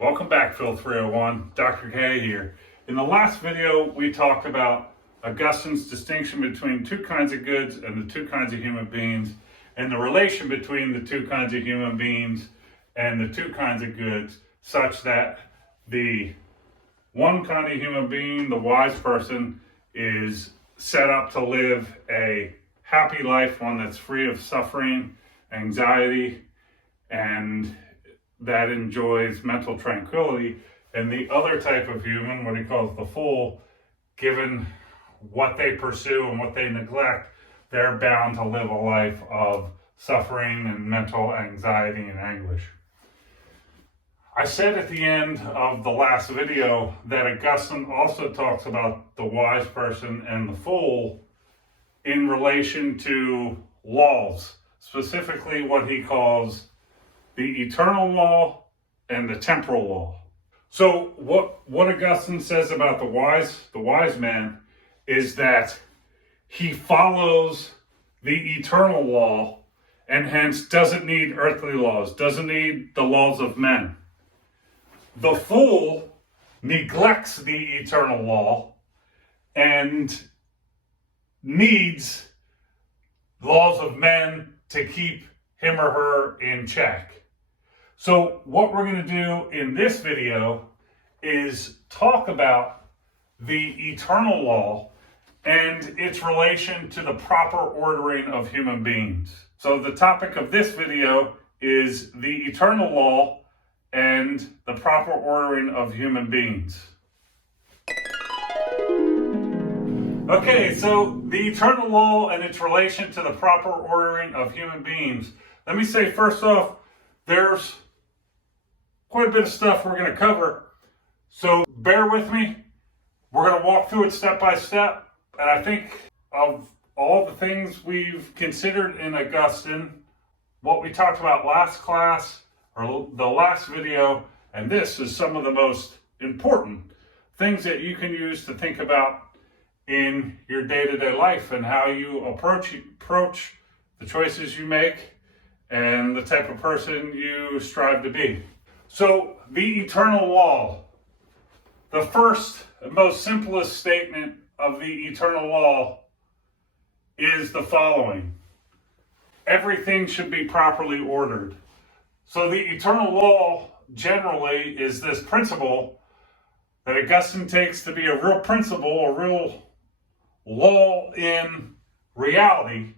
Welcome back, Phil 301. Dr. K here. In the last video, we talked about Augustine's distinction between two kinds of goods and the two kinds of human beings, and the relation between the two kinds of human beings and the two kinds of goods, such that the one kind of human being, the wise person, is set up to live a happy life, one that's free of suffering, anxiety, and that enjoys mental tranquility. And the other type of human, what he calls the fool, given what they pursue and what they neglect, they're bound to live a life of suffering and mental anxiety and anguish. I said at the end of the last video that Augustine also talks about the wise person and the fool in relation to laws, specifically what he calls the eternal law and the temporal law. So what Augustine says about the wise man is that he follows the eternal law and hence doesn't need earthly laws, doesn't need the laws of men. The fool neglects the eternal law and needs laws of men to keep him or her in check. So what we're going to do in this video is talk about the eternal law and its relation to the proper ordering of human beings. So the topic of this video is the eternal law and the proper ordering of human beings. Okay, so the eternal law and its relation to the proper ordering of human beings. Let me say first off, there's quite a bit of stuff we're going to cover, so bear with me. We're going to walk through it step by step, and I think of all the things we've considered in Augustine, what we talked about last class, or the last video, and this is some of the most important things that you can use to think about in your day-to-day life and how you approach the choices you make and the type of person you strive to be. So, the eternal law. The first and most simplest statement of the eternal law is the following: everything should be properly ordered. So the eternal law generally is this principle that Augustine takes to be a real principle, a real law in reality,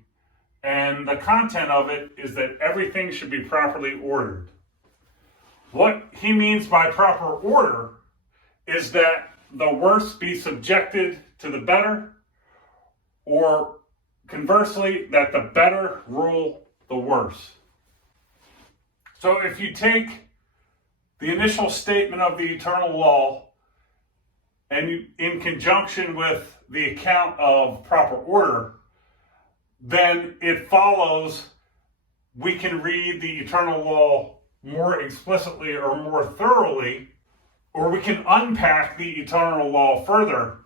and the content of it is that everything should be properly ordered. What he means by proper order is that the worse be subjected to the better, or conversely, that the better rule the worse. So if you take the initial statement of the eternal law and in conjunction with the account of proper order, then it follows we can read the eternal law more explicitly or more thoroughly, or we can unpack the eternal law further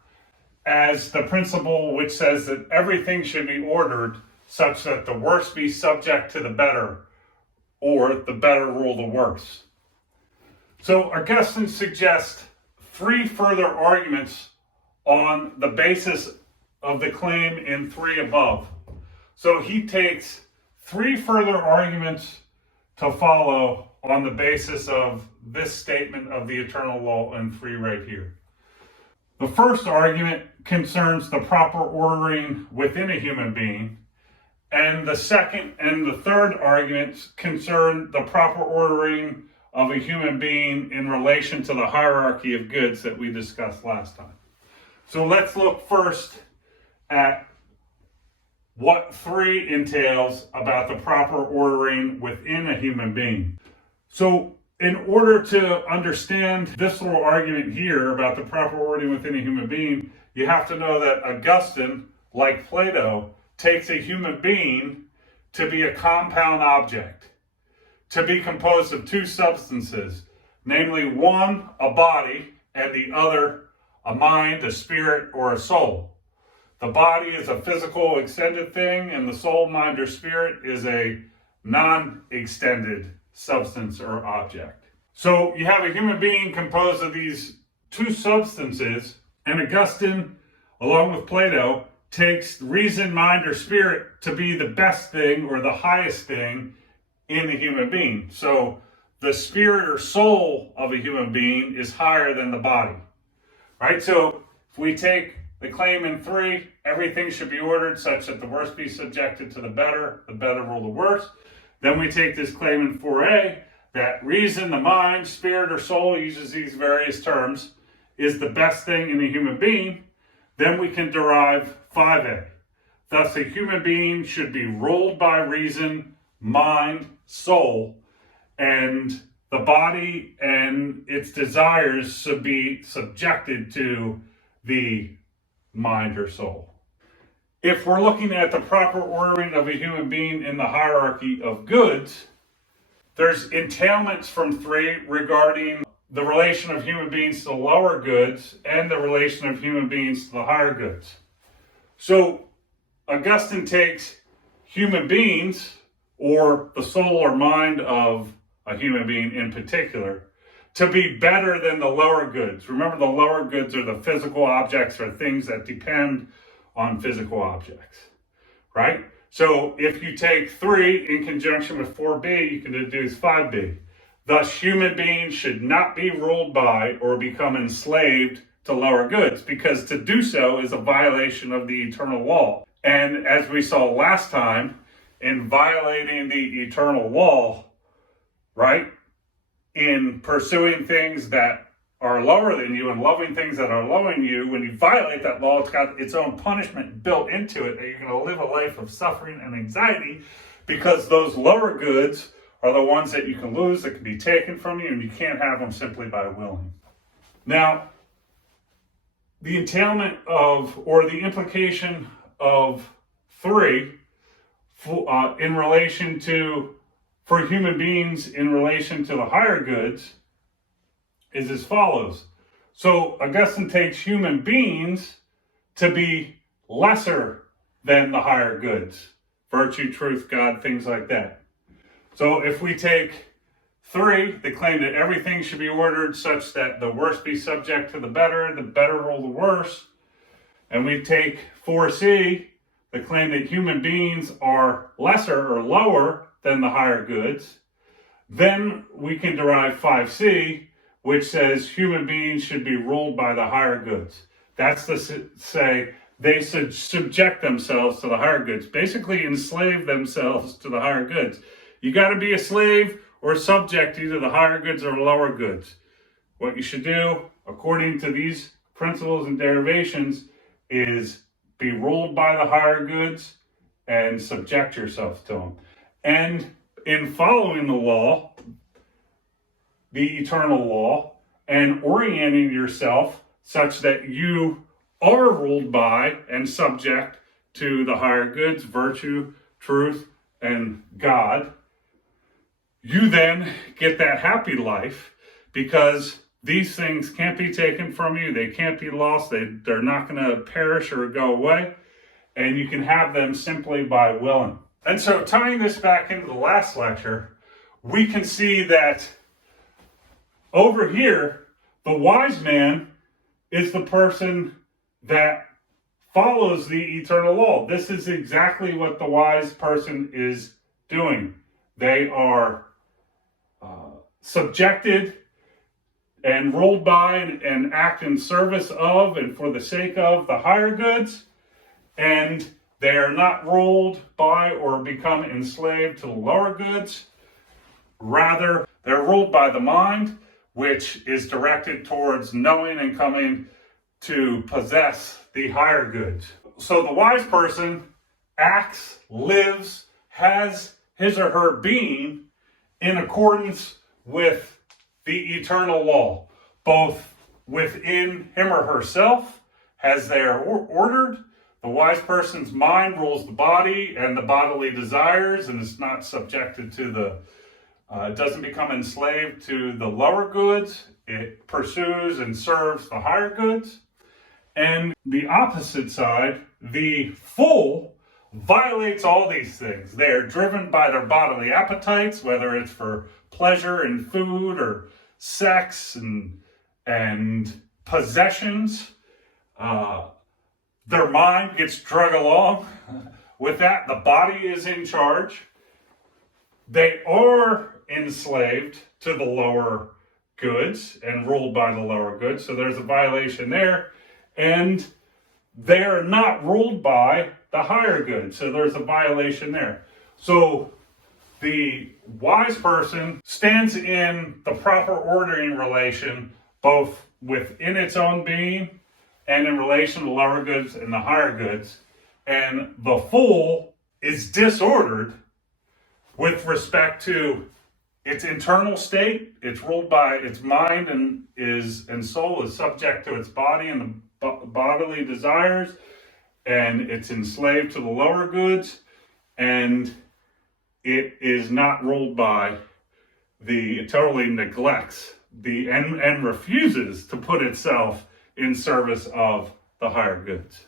as the principle which says that everything should be ordered such that the worse be subject to the better, or the better rule the worse. So Augustine suggests three further arguments on the basis of the claim in three above. So he takes three further arguments to follow on the basis of this statement of the eternal law in three right here. The first argument concerns the proper ordering within a human being, and the second and the third arguments concern the proper ordering of a human being in relation to the hierarchy of goods that we discussed last time. So let's look first at what 3 entails about the proper ordering within a human being. So in order to understand this little argument here about the proper ordering within a human being, you have to know that Augustine, like Plato, takes a human being to be a compound object, to be composed of two substances, namely one, a body, and the other, a mind, a spirit, or a soul. The body is a physical extended thing, and the soul, mind, or spirit is a non-extended substance or object. So you have a human being composed of these two substances, and Augustine, along with Plato, takes reason, mind, or spirit to be the best thing or the highest thing in the human being. So the spirit or soul of a human being is higher than the body, right? So if we take the claim in 3, everything should be ordered such that the worse be subjected to the better rule the worse. Then we take this claim in 4a, that reason, the mind, spirit, or soul, uses these various terms, is the best thing in a human being. Then we can derive 5a. Thus, a human being should be ruled by reason, mind, soul, and the body and its desires should be subjected to the mind or soul. If we're looking at the proper ordering of a human being in the hierarchy of goods, there's entailments from 3 regarding the relation of human beings to the lower goods and the relation of human beings to the higher goods. So Augustine takes human beings, or the soul or mind of a human being in particular, to be better than the lower goods. Remember, the lower goods are the physical objects or things that depend on physical objects, right? So if you take 3 in conjunction with 4b, you can deduce 5b. Thus, human beings should not be ruled by or become enslaved to lower goods, because to do so is a violation of the eternal law. And as we saw last time, in violating the eternal law, right, in pursuing things that are lower than you and loving things that are lower than you, when you violate that law, it's got its own punishment built into it, that you're going to live a life of suffering and anxiety, because those lower goods are the ones that you can lose, that can be taken from you, and you can't have them simply by willing. Now, the entailment of, or the implication of 3 in relation to, for human beings in relation to the higher goods, is as follows. So Augustine takes human beings to be lesser than the higher goods. Virtue, truth, God, things like that. So if we take 3, they claim that everything should be ordered such that the worse be subject to the better rule the worse. And we take 4c, they claim that human beings are lesser or lower than the higher goods. Then we can derive 5c, which says human beings should be ruled by the higher goods. That's to say they should subject themselves to the higher goods, basically enslave themselves to the higher goods. You got to be a slave or subject either the higher goods or lower goods. What you should do, according to these principles and derivations, is be ruled by the higher goods and subject yourself to them. And in following the law, the eternal law, and orienting yourself such that you are ruled by and subject to the higher goods, virtue, truth, and God, you then get that happy life, because these things can't be taken from you. They can't be lost. They're not going to perish or go away. And you can have them simply by willing. And so tying this back into the last lecture, we can see that over here, the wise man is the person that follows the eternal law. This is exactly what the wise person is doing. They are subjected and ruled by and act in service of and for the sake of the higher goods, and they are not ruled by or become enslaved to the lower goods. Rather, they're ruled by the mind, which is directed towards knowing and coming to possess the higher goods. So the wise person acts, lives, has his or her being in accordance with the eternal law, both within him or herself, as they are ordered. The wise person's mind rules the body and the bodily desires, and is not subjected to the it doesn't become enslaved to the lower goods. It pursues and serves the higher goods. And the opposite side, the fool, violates all these things. They are driven by their bodily appetites, whether it's for pleasure and food or sex and possessions. Their mind gets drug along with that. The body is in charge. They are enslaved to the lower goods and ruled by the lower goods. So there's a violation there. And they're not ruled by the higher goods. So there's a violation there. So the wise person stands in the proper ordering relation, both within its own being and in relation to the lower goods and the higher goods. And the fool is disordered with respect to its internal state. It's ruled by its mind and soul is subject to its body and the bodily desires, and it's enslaved to the lower goods, and it is not ruled by it totally neglects and refuses to put itself in service of the higher goods.